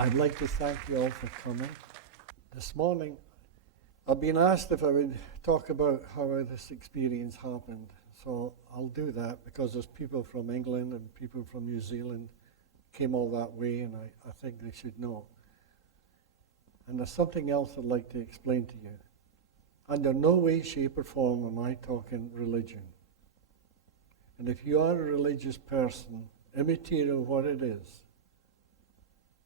I'd like to thank you all for coming. This morning, I've been asked if I would talk about how this experience happened. So I'll do that because there's people from England and people from New Zealand came all that way, and I think they should know. And there's something else I'd like to explain to you. Under no way, shape, or form am I talking religion. And if you are a religious person, immaterial what it is,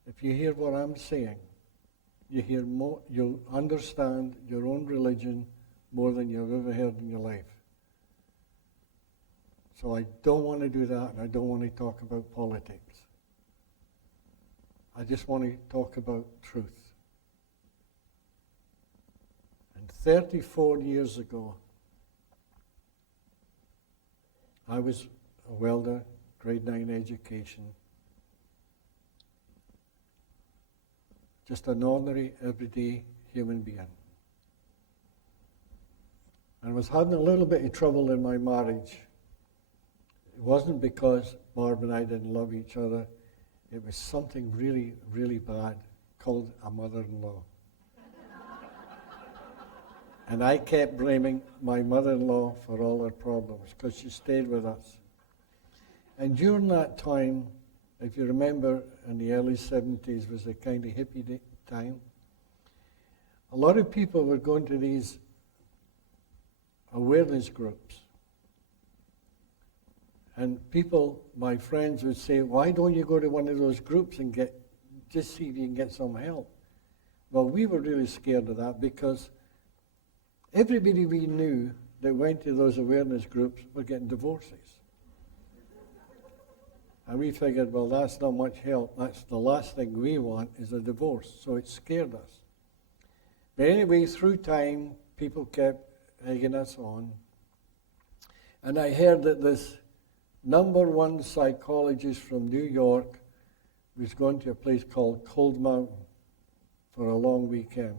if you hear what I'm saying, you'll understand your own religion more than you've ever heard in your life. So I don't want to do that, and I don't want to talk about politics. I just want to talk about truth. And 34 years ago, I was a welder, grade 9 education. Just an ordinary, everyday human being. And I was having a little bit of trouble in my marriage. It wasn't because Barb and I didn't love each other. It was something really, really bad called a mother-in-law. And I kept blaming my mother-in-law for all her problems because she stayed with us. And during that time, if you remember, in the early 70s was a kind of hippie time. A lot of people were going to these awareness groups. And people, my friends, would say, why don't you go to one of those groups and just see if you can get some help? Well, we were really scared of that because everybody we knew that went to those awareness groups were getting divorces. And we figured, well, that's not much help. That's the last thing we want is a divorce. So it scared us. But anyway, through time, people kept egging us on. And I heard that this #1 psychologist from New York was going to a place called Cold Mountain for a long weekend.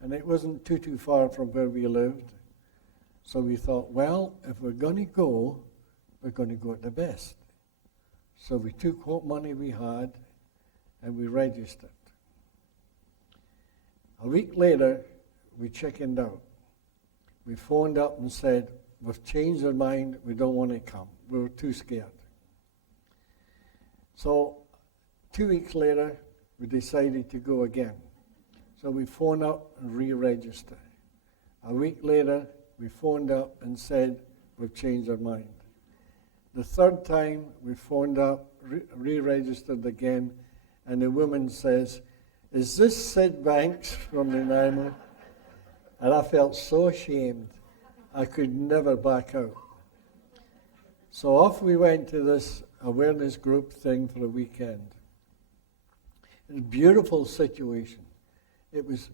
And it wasn't too far from where we lived. So we thought, well, if we're going to go, we're going to go at the best. So we took what money we had and we registered. A week later, we chickened out. We phoned up and said, we've changed our mind, we don't want to come. We were too scared. So 2 weeks later, we decided to go again. So we phoned up and re-registered. A week later, we phoned up and said, we've changed our mind. The third time, we phoned up, re-registered again, and the woman says, is this Sid Banks from the Nanaimo? And I felt so ashamed. I could never back out. So off we went to this awareness group thing for a weekend. It was a beautiful situation. It was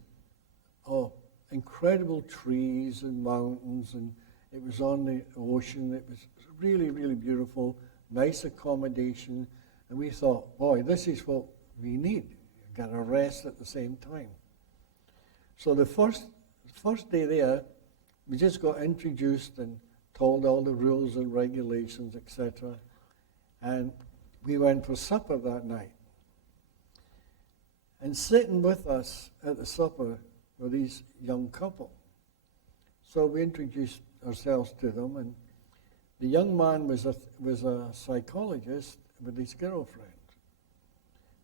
incredible trees and mountains, and it was on the ocean. It was really, really beautiful, nice accommodation. And we thought, boy, this is what we need. You've got to rest at the same time. So the first day there, we just got introduced and told all the rules and regulations, etc. And we went for supper that night. And sitting with us at the supper were these young couple. So we introduced ourselves to them, and the young man was a psychologist with his girlfriend.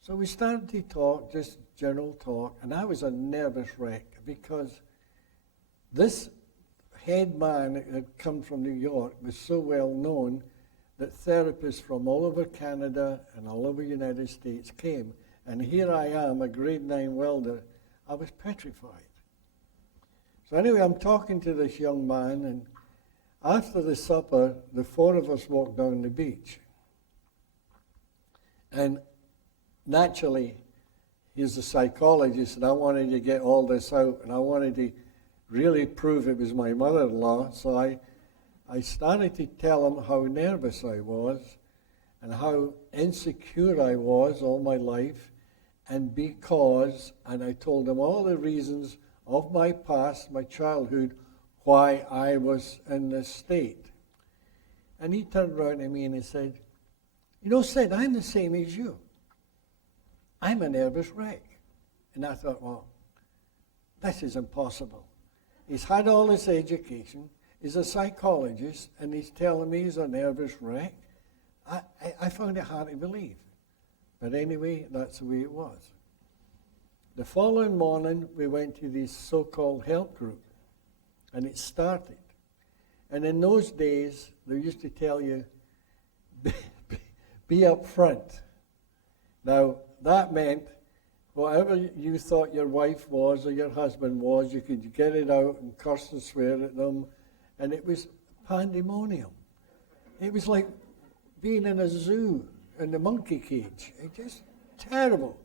So we started to talk, just general talk, and I was a nervous wreck because this head man that had come from New York was so well known that therapists from all over Canada and all over the United States came. And here I am, a grade 9 welder. I was petrified. So anyway, I'm talking to this young man, and after the supper, the four of us walked down the beach. And naturally, he's a psychologist, and I wanted to get all this out, and I wanted to really prove it was my mother-in-law. So I started to tell him how nervous I was and how insecure I was all my life, and I told him all the reasons of my past, my childhood, why I was in this state. And he turned around to me and he said, you know, Sid, I'm the same as you. I'm a nervous wreck. And I thought, well, this is impossible. He's had all this education, he's a psychologist, and he's telling me he's a nervous wreck. I found it hard to believe. But anyway, that's the way it was. The following morning, we went to this so-called help group, and it started. And in those days, they used to tell you, be up front. Now, that meant whatever you thought your wife was or your husband was, you could get it out and curse and swear at them, and it was pandemonium. It was like being in a zoo in the monkey cage. It just terrible.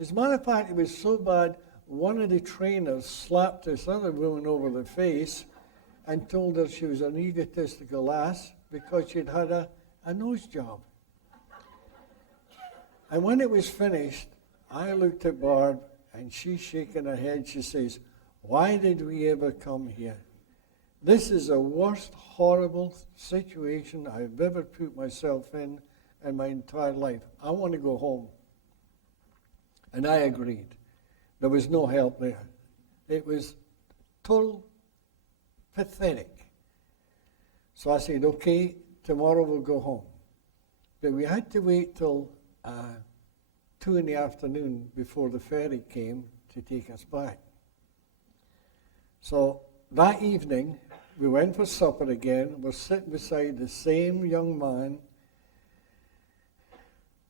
As a matter of fact, it was so bad, one of the trainers slapped this other woman over the face and told her she was an egotistical ass because she'd had a nose job. And when it was finished, I looked at Barb, and she's shaking her head. She says, why did we ever come here? This is the worst horrible situation I've ever put myself in my entire life. I want to go home. And I agreed. There was no help there. It was total pathetic. So I said, okay, tomorrow we'll go home. But we had to wait till 2 in the afternoon before the ferry came to take us back. So that evening, we went for supper again. We're sitting beside the same young man.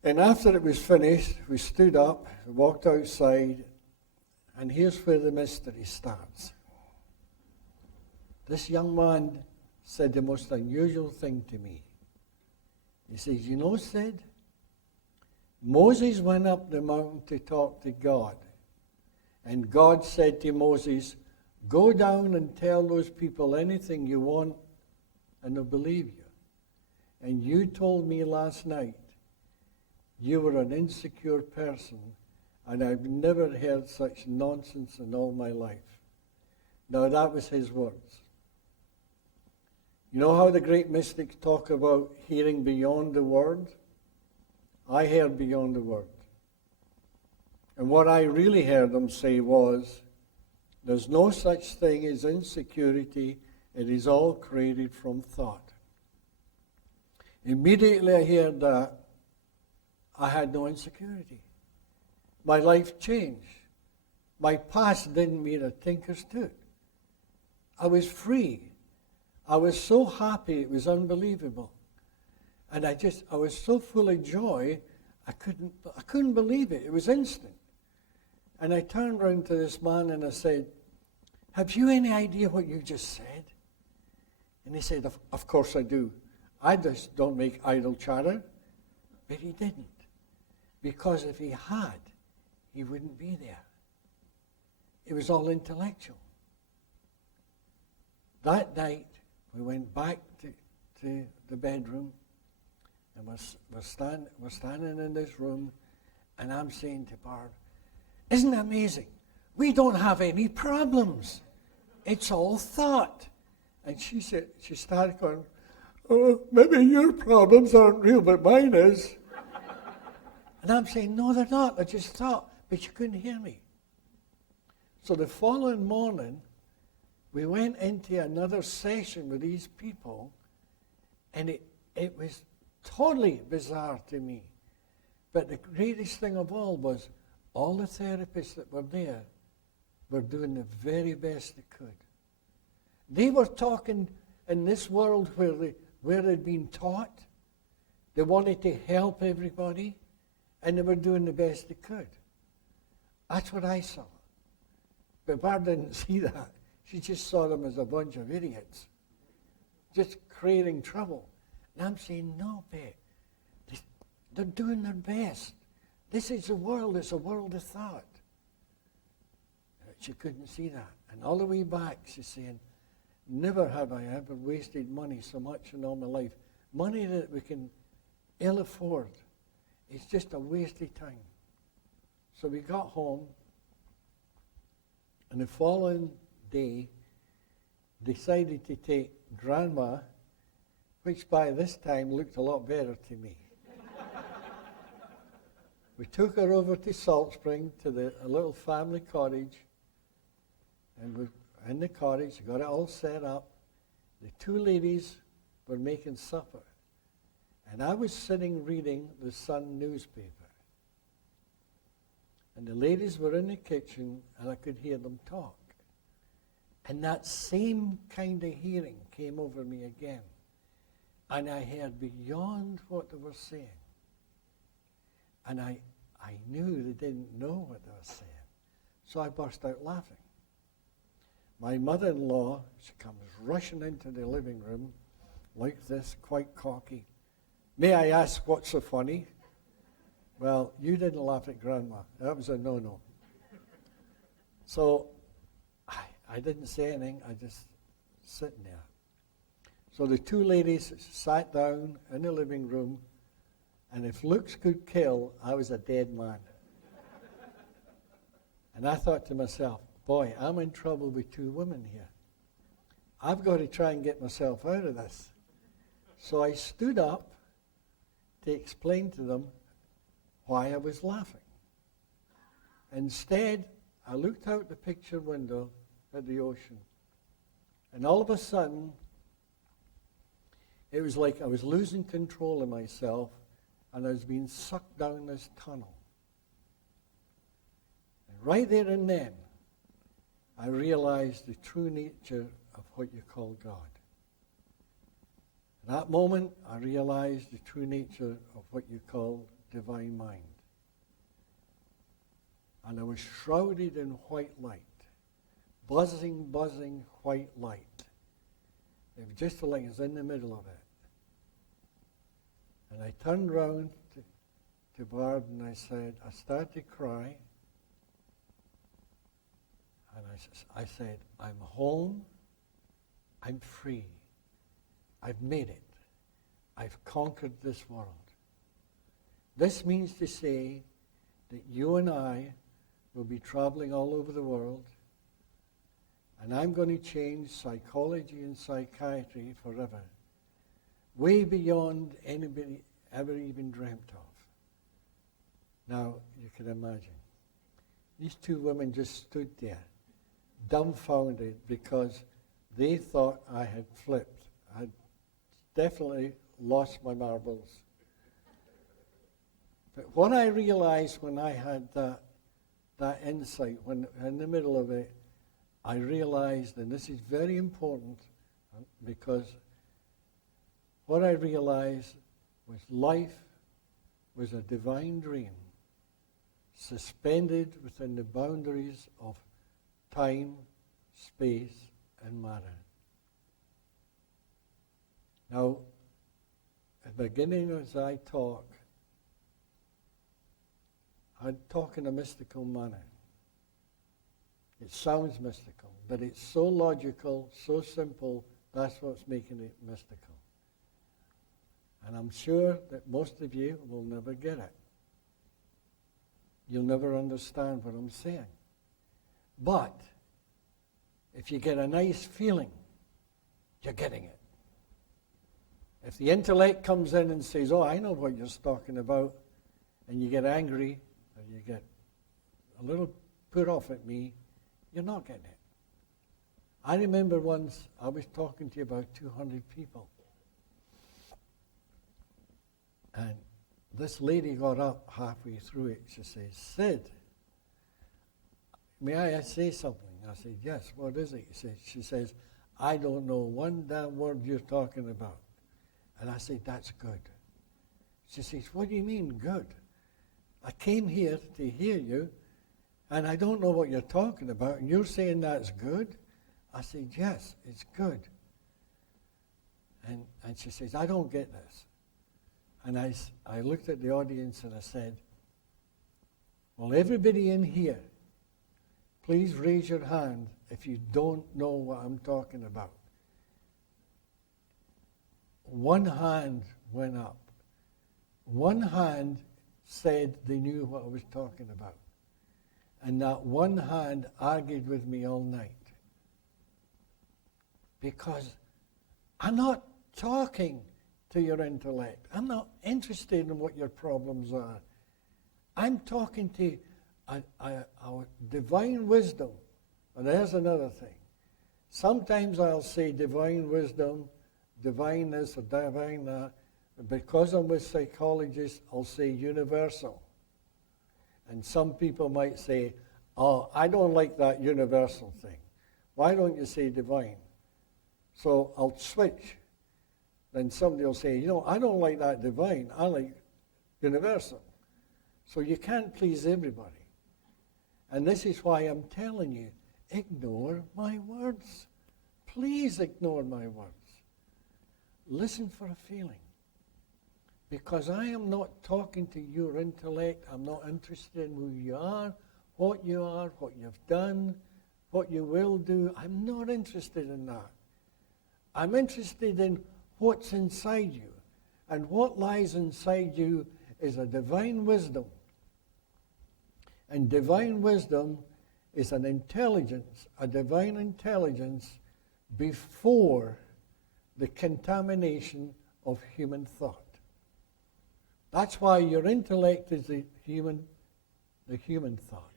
And after it was finished, we stood up, walked outside, and here's where the mystery starts. This young man said the most unusual thing to me. He says, you know, Sid, Moses went up the mountain to talk to God. And God said to Moses, go down and tell those people anything you want, and they'll believe you. And you told me last night you were an insecure person, and I've never heard such nonsense in all my life. Now, that was his words. You know how the great mystics talk about hearing beyond the word? I heard beyond the word. And what I really heard them say was, there's no such thing as insecurity. It is all created from thought. Immediately I heard that, I had no insecurity. My life changed. My past didn't mean a tinker's toot. I was free. I was so happy, it was unbelievable. And I was so full of joy, I couldn't believe it. It was instant. And I turned around to this man and I said, have you any idea what you just said? And he said, of course I do. I just don't make idle chatter. But he didn't. Because if he had, he wouldn't be there. It was all intellectual. That night, we went back to the bedroom, and we're standing in this room, and I'm saying to Barb, isn't it amazing? We don't have any problems. It's all thought. And she started going, oh, maybe your problems aren't real, but mine is. And I'm saying, no, they're not. They're just thought. But you couldn't hear me. So the following morning, we went into another session with these people, and it was totally bizarre to me. But the greatest thing of all was all the therapists that were there were doing the very best they could. They were talking in this world where they'd been taught. They wanted to help everybody, and they were doing the best they could. That's what I saw. But Barb didn't see that. She just saw them as a bunch of idiots, just creating trouble. And I'm saying, no, babe, they're doing their best. This is the world. It's a world of thought. She couldn't see that. And all the way back, she's saying, never have I ever wasted money so much in all my life. Money that we can ill afford. It's just a waste of time. So we got home, and the following day, decided to take Grandma, which by this time looked a lot better to me. We took her over to Salt Spring to a little family cottage, and we in the cottage, got it all set up. The two ladies were making supper, and I was sitting reading the Sun newspaper. And the ladies were in the kitchen, and I could hear them talk. And that same kind of hearing came over me again. And I heard beyond what they were saying. And I knew they didn't know what they were saying. So I burst out laughing. My mother-in-law, she comes rushing into the living room like this, quite cocky. May I ask what's so funny? Well, you didn't laugh at Grandma. That was a no-no. So I didn't say anything. I just sitting there. So the two ladies sat down in the living room, and if looks could kill, I was a dead man. And I thought to myself, boy, I'm in trouble with two women here. I've got to try and get myself out of this. So I stood up to explain to them why I was laughing. Instead, I looked out the picture window at the ocean. And all of a sudden, it was like I was losing control of myself, and I was being sucked down this tunnel. And right there and then, I realized the true nature of what you call God. At that moment, I realized the true nature of what you call divine mind. And I was shrouded in white light, buzzing white light. It was just like I was in the middle of it. And I turned round to Barb and I started to cry. And I said, I'm home, I'm free, I've made it, I've conquered this world. This means to say that you and I will be traveling all over the world, and I'm going to change psychology and psychiatry forever, way beyond anybody ever even dreamt of. Now, you can imagine. These two women just stood there, dumbfounded, because they thought I had flipped. I'd definitely lost my marbles. But what I realized when I had that insight, when in the middle of it, I realized, and this is very important, because what I realized was life was a divine dream, suspended within the boundaries of time, space, and matter. Now, at the beginning as I talk, I'd talk in a mystical manner. It sounds mystical, but it's so logical, so simple, that's what's making it mystical. And I'm sure that most of you will never get it. You'll never understand what I'm saying. But if you get a nice feeling, you're getting it. If the intellect comes in and says, oh, I know what you're talking about, and you get angry, or you get a little put off at me, you're not getting it. I remember once I was talking to about 200 people. And this lady got up halfway through it. She says, Sid, may I say something? I said, yes, what is it? She says, I don't know one damn word you're talking about. And I said, that's good. She says, what do you mean good? I came here to hear you, and I don't know what you're talking about, and you're saying that's good? I said, yes, it's good. And she says, I don't get this. And I looked at the audience and I said, well, everybody in here, please raise your hand if you don't know what I'm talking about. One hand went up. One hand said they knew what I was talking about. And that one hand argued with me all night. Because I'm not talking to your intellect. I'm not interested in what your problems are. I'm talking to a divine wisdom. And there's another thing. Sometimes I'll say divine wisdom, divine this or divine that. Because I'm with psychologists, I'll say universal. And some people might say, oh, I don't like that universal thing. Why don't you say divine? So I'll switch. Then somebody will say, I don't like that divine. I like universal. So you can't please everybody. And this is why I'm telling you, ignore my words. Please ignore my words. Listen for a feeling. Because I am not talking to your intellect. I'm not interested in who you are, what you've done, what you will do. I'm not interested in that. I'm interested in what's inside you. And what lies inside you is a divine wisdom. And divine wisdom is an intelligence, a divine intelligence before the contamination of human thought. That's why your intellect is the human thought.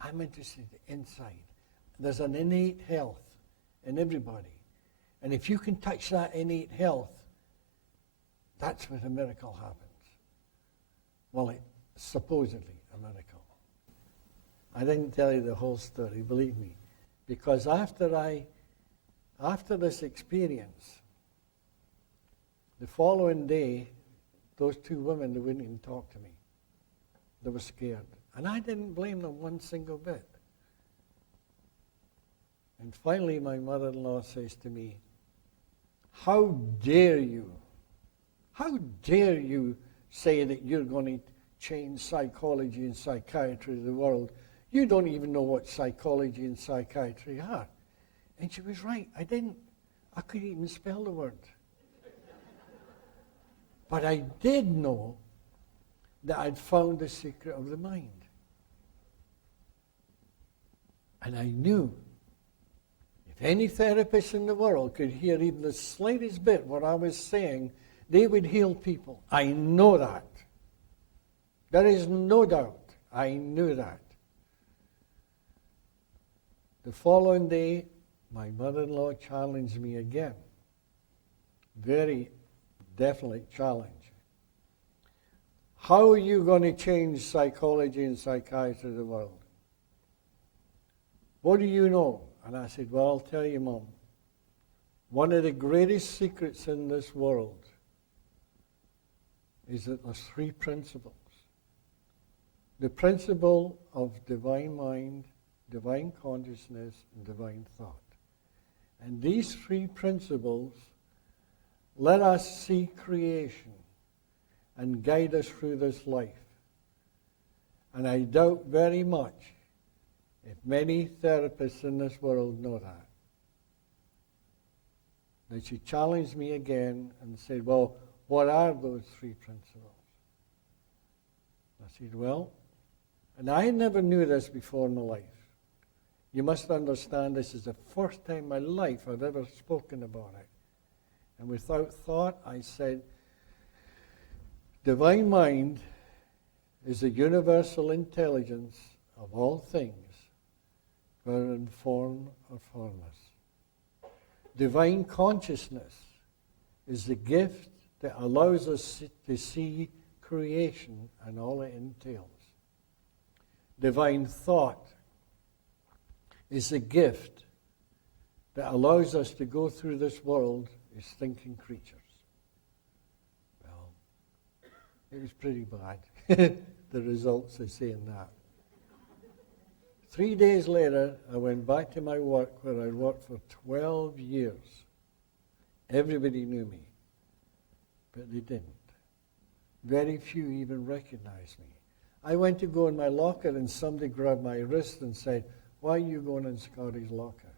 I'm interested inside. There's an innate health in everybody. And if you can touch that innate health, that's where a miracle happens. Well, it's supposedly a miracle. I didn't tell you the whole story, believe me. Because after this experience, the following day, those two women, they wouldn't even talk to me. They were scared. And I didn't blame them one single bit. And finally, my mother-in-law says to me, how dare you say that you're going to change psychology and psychiatry of the world? You don't even know what psychology and psychiatry are. And she was right. I didn't. I couldn't even spell the word. But I did know that I'd found the secret of the mind. And I knew if any therapist in the world could hear even the slightest bit what I was saying, they would heal people. I know that. There is no doubt. I knew that. The following day, my mother-in-law challenged me again. Very definite challenge. How are you going to change psychology and psychiatry of the world? What do you know? And I said, well, I'll tell you, Mom. One of the greatest secrets in this world is that there's three principles. The principle of divine mind, divine consciousness, and divine thought. And these three principles let us see creation and guide us through this life. And I doubt very much if many therapists in this world know that. Then she challenged me again and said, well, what are those three principles? I said, well, and I never knew this before in my life. You must understand this is the first time in my life I've ever spoken about it. And without thought, I said, divine mind is the universal intelligence of all things, whether in form or formless. Divine consciousness is the gift that allows us to see creation and all it entails. Divine thought is the gift that allows us to go through this world as thinking creatures. Well, it was pretty bad, the results of saying that. 3 days later, I went back to my work where I'd worked for 12 years. Everybody knew me, but they didn't. Very few even recognized me. I went to go in my locker and somebody grabbed my wrist and said, why are you going in Scotty's locker?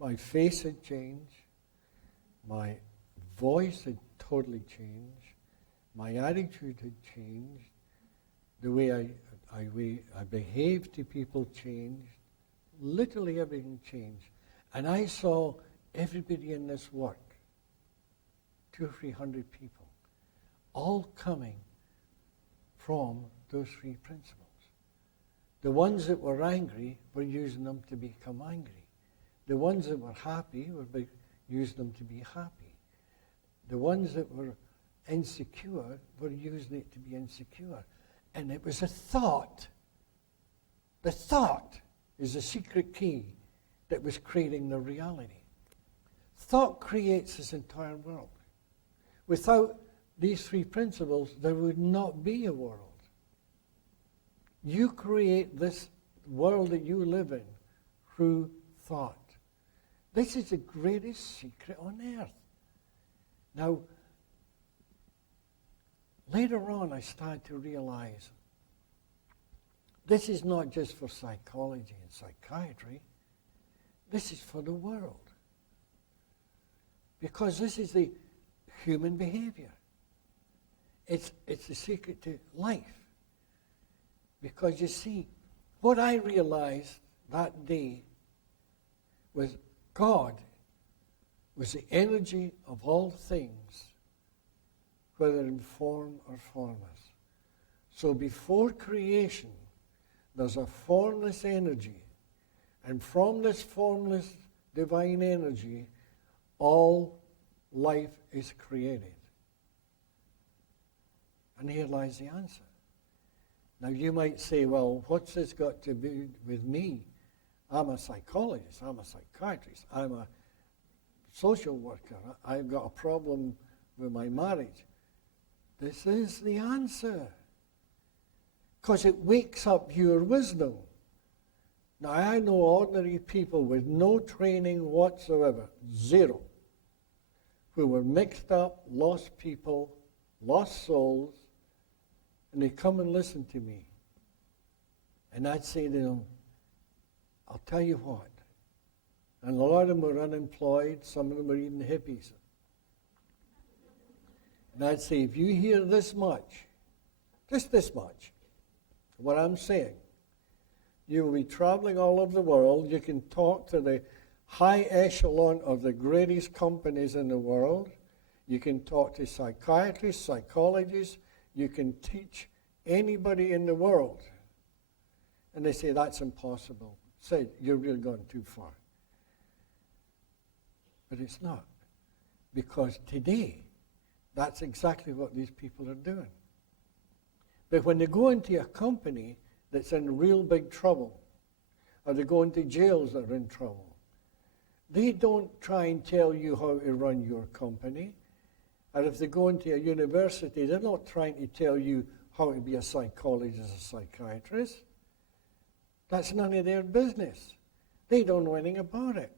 My face had changed. My voice had totally changed. My attitude had changed. The way I behaved to people changed. Literally everything changed. And I saw everybody in this work, 200 or 300 people, all coming from those three principles. The ones that were angry, we're using them to become angry. The ones that were happy, we're using them to be happy. The ones that were insecure, we're using it to be insecure. And it was a thought. The thought is the secret key that was creating the reality. Thought creates this entire world. Without these three principles, there would not be a world. You create this world that you live in through thought. This is the greatest secret on earth. Now, later on, I started to realize this is not just for psychology and psychiatry. This is for the world. Because this is the human behavior. It's the secret to life. Because you see, what I realized that day was God was the energy of all things, whether in form or formless. So before creation, there's a formless energy. And from this formless divine energy, all life is created. And here lies the answer. Now you might say, well, what's this got to do with me? I'm a psychologist, I'm a psychiatrist, I'm a social worker, I've got a problem with my marriage. This is the answer. Because it wakes up your wisdom. Now I know ordinary people with no training whatsoever, zero, who were mixed up, lost people, lost souls, and they come and listen to me. And I'd say to them, I'll tell you what. And a lot of them were unemployed, some of them were even hippies. And I'd say, if you hear this much, just this much, what I'm saying, you will be traveling all over the world. You can talk to the high echelon of the greatest companies in the world. You can talk to psychiatrists, psychologists. You can teach anybody in the world. And they say, that's impossible. Say, you're really going too far. But it's not. Because today, that's exactly what these people are doing. But when they go into a company that's in real big trouble, or they go into jails that are in trouble, they don't try and tell you how to run your company. Or if they go into a university, they're not trying to tell you how to be a psychologist or psychiatrist. That's none of their business. They don't know anything about it.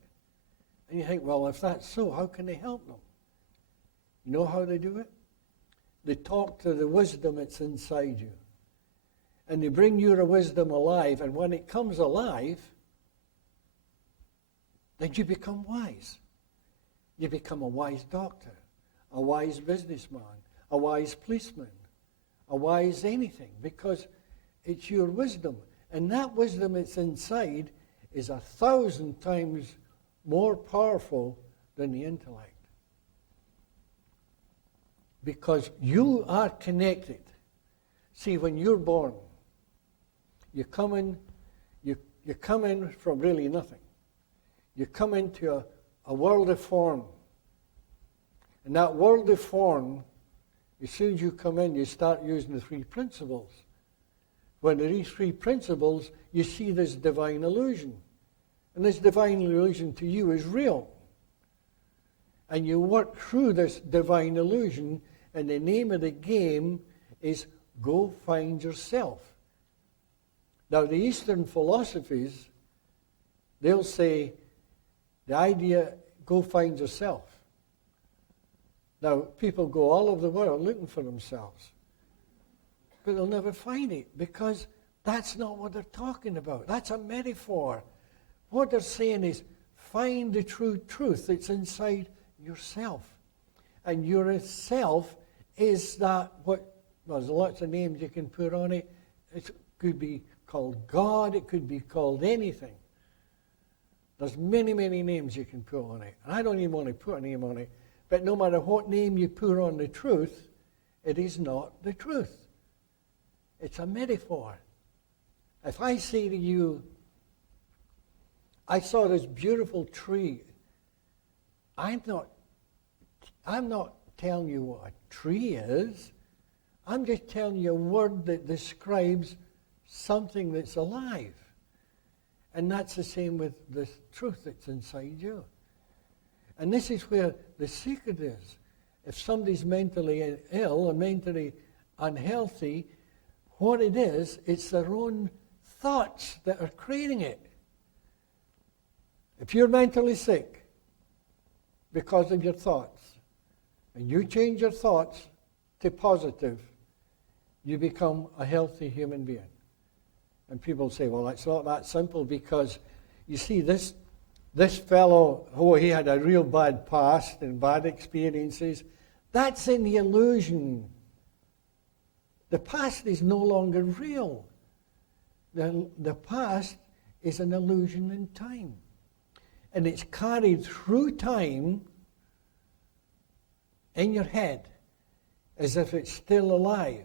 And you think, well, if that's so, how can they help them? You know how they do it? They talk to the wisdom that's inside you. And they bring your wisdom alive, and when it comes alive, then you become wise. You become a wise doctor, a wise businessman, a wise policeman, a wise anything, because it's your wisdom. And that wisdom that's inside is 1,000 times more powerful than the intellect. Because you are connected. See, when you're born, you come in from really nothing. You come into a world of form. And that world of form, as soon as you come in, you start using the three principles. When these three principles, you see this divine illusion. And this divine illusion to you is real. And you work through this divine illusion, and the name of the game is go find yourself. Now, the Eastern philosophies, they'll say the idea, go find yourself. Now, people go all over the world looking for themselves. But they'll never find it, because that's not what they're talking about. That's a metaphor. What they're saying is, find the true truth that's inside yourself. And your self is that well, there's lots of names you can put on it. It could be called God. It could be called anything. There's many, many names you can put on it. And I don't even want to put a name on it. But no matter what name you put on the truth, it is not the truth. It's a metaphor. If I say to you, I saw this beautiful tree, I'm not telling you what a tree is. I'm just telling you a word that describes something that's alive. And that's the same with the truth that's inside you. And this is where the secret is. If somebody's mentally ill or mentally unhealthy, what it is, it's their own thoughts that are creating it. If you're mentally sick because of your thoughts, and you change your thoughts to positive, you become a healthy human being. And people say, well, it's not that simple, because you see, this fellow, he had a real bad past and bad experiences. That's in the illusion. The past is no longer real. The past is an illusion in time. And it's carried through time in your head as if it's still alive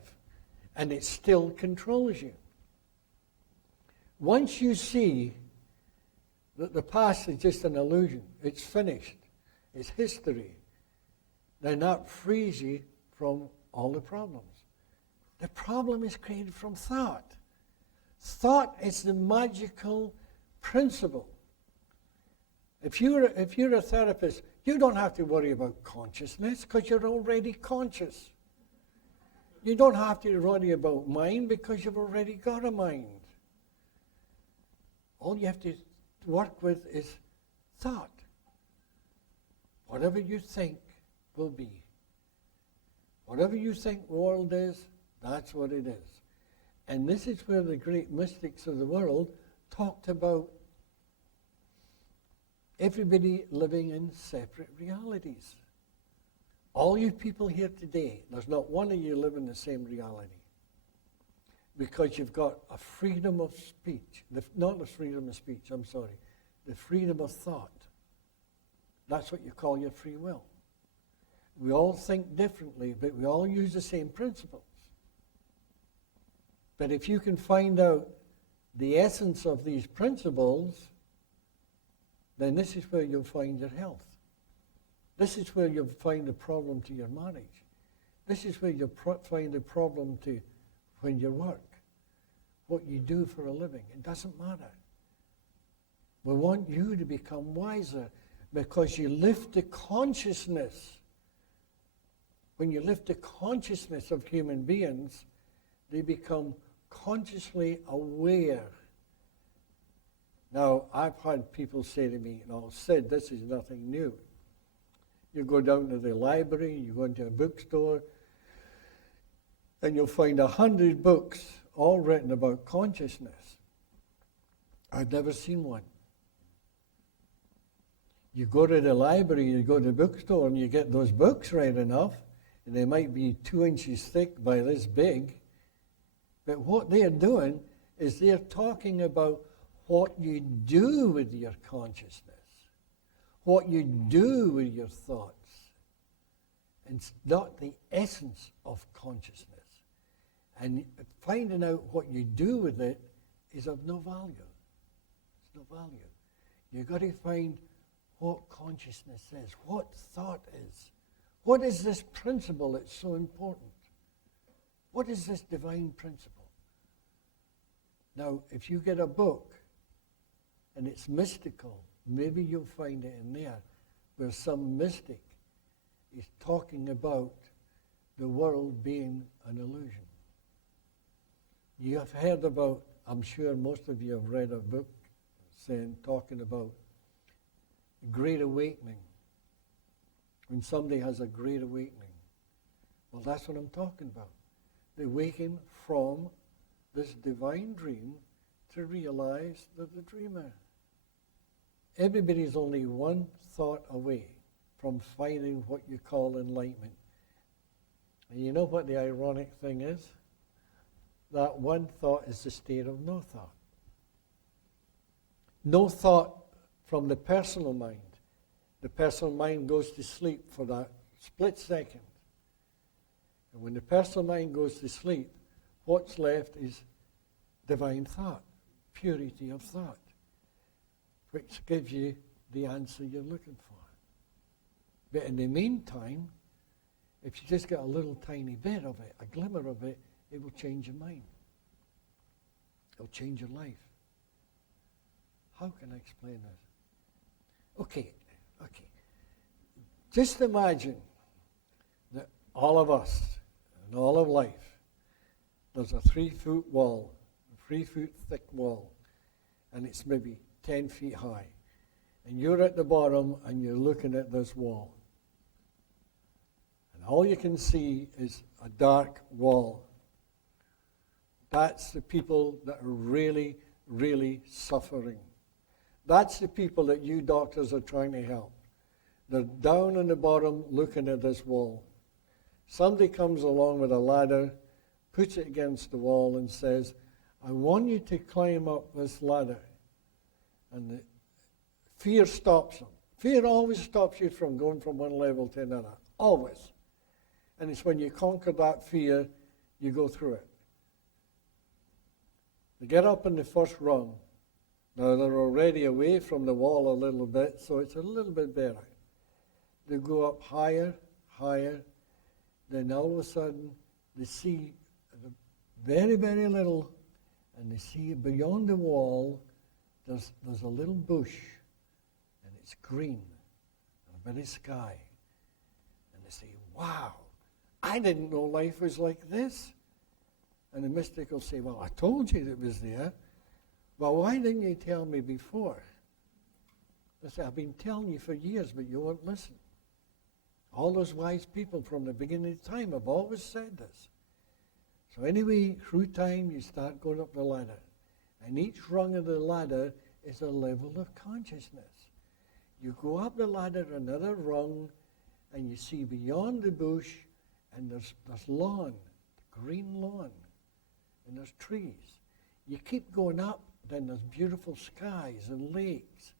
and it still controls you. Once you see that the past is just an illusion, it's finished, it's history, then that frees you from all the problems. The problem is created from thought. Thought is the magical principle. If you're a therapist, you don't have to worry about consciousness because you're already conscious. You don't have to worry about mind because you've already got a mind. All you have to work with is thought. Whatever you think will be. Whatever you think the world is, that's what it is. And this is where the great mystics of the world talked about everybody living in separate realities. All you people here today, there's not one of you living the same reality. Because you've got a freedom of speech. Not the freedom of speech, I'm sorry. The freedom of thought. That's what you call your free will. We all think differently, but we all use the same principles. But if you can find out the essence of these principles, then this is where you'll find your health. This is where you'll find the problem to your marriage. This is where you'll find the problem to when you work, what you do for a living. It doesn't matter. We want you to become wiser because you lift the consciousness. When you lift the consciousness of human beings, they become consciously aware. Now, I've had people say to me, Sid, this is nothing new. You go down to the library, you go into a bookstore, and you'll find 100 books all written about consciousness. I've never seen one. You go to the library, you go to the bookstore, and you get those books read enough, and they might be 2 inches thick by this big. But what they're doing is they're talking about what you do with your consciousness, what you do with your thoughts. It's not the essence of consciousness. And finding out what you do with it is of no value. It's no value. You've got to find what consciousness is, what thought is. What is this principle that's so important? What is this divine principle? Now, if you get a book and it's mystical, maybe you'll find it in there where some mystic is talking about the world being an illusion. You have heard about, I'm sure most of you have read a book talking about the Great Awakening. When somebody has a great awakening. Well, that's what I'm talking about. They awaken from this divine dream to realize they're the dreamer. Everybody's only one thought away from finding what you call enlightenment. And you know what the ironic thing is? That one thought is the state of no thought. No thought from the personal mind. The personal mind goes to sleep for that split second. And when the personal mind goes to sleep, what's left is divine thought, purity of thought, which gives you the answer you're looking for. But in the meantime, if you just get a little tiny bit of it, a glimmer of it, it will change your mind. It'll change your life. How can I explain this? Okay. Just imagine that all of us, and all of life, there's a 3-foot wall, a 3-foot thick wall, and it's maybe 10 feet high. And you're at the bottom and you're looking at this wall. And all you can see is a dark wall. That's the people that are really, really suffering. That's the people that you doctors are trying to help. They're down on the bottom looking at this wall. Somebody comes along with a ladder, puts it against the wall and says, I want you to climb up this ladder. And the fear stops them. Fear always stops you from going from one level to another. Always. And it's when you conquer that fear, you go through it. They get up in the first rung. Now they're already away from the wall a little bit, so it's a little bit better. They go up higher, higher. Then all of a sudden, they see very, very little, and they see beyond the wall, there's a little bush, and it's green, and a bit of sky. And they say, wow, I didn't know life was like this. And the mystic will say, well, I told you it was there. Well, why didn't you tell me before? I say, I've been telling you for years, but you won't listen. All those wise people from the beginning of time have always said this. So anyway, through time, you start going up the ladder. And each rung of the ladder is a level of consciousness. You go up the ladder another rung, and you see beyond the bush, and there's lawn, green lawn, and there's trees. You keep going up, then there's beautiful skies and lakes.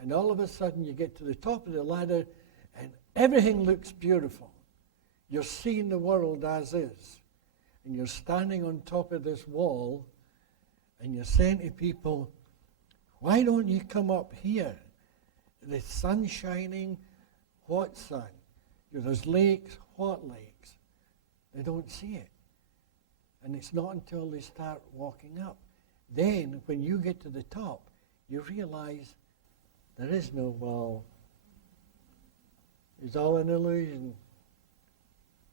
And all of a sudden, you get to the top of the ladder, and everything looks beautiful. You're seeing the world as is. And you're standing on top of this wall, and you're saying to people, why don't you come up here? The sun's shining. What sun? There's lakes. What lakes? They don't see it. And it's not until they start walking up. Then, when you get to the top, you realize there is no wall. It's all an illusion.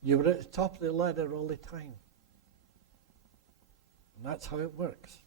You were at the top of the ladder all the time. And that's how it works.